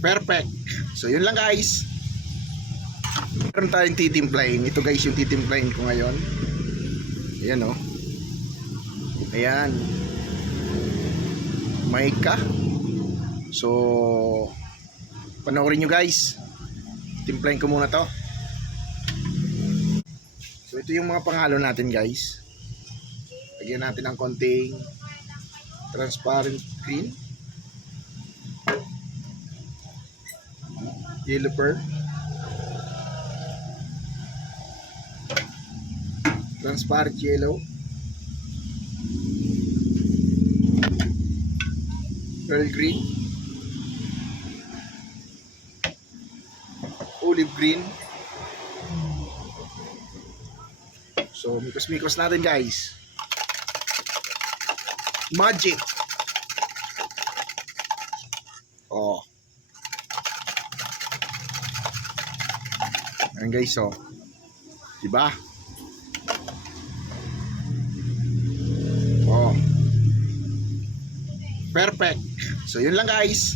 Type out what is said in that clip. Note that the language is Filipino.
Perfect. So yun lang guys. Meron tayong titimplahin. Ito guys yung titimplahin ko ngayon. Ayan o. Ayan. Maika. So panoorin nyo guys. Timplahin ko muna to. So ito yung mga panghalo natin guys. Lagyan natin ng konting transparent green, yellow pearl, transparent yellow, pearl green, olive green. So mikos-mikos natin guys. Magic. Oh. Ayan guys, oh. Diba? Oh. Perfect. So yun lang guys.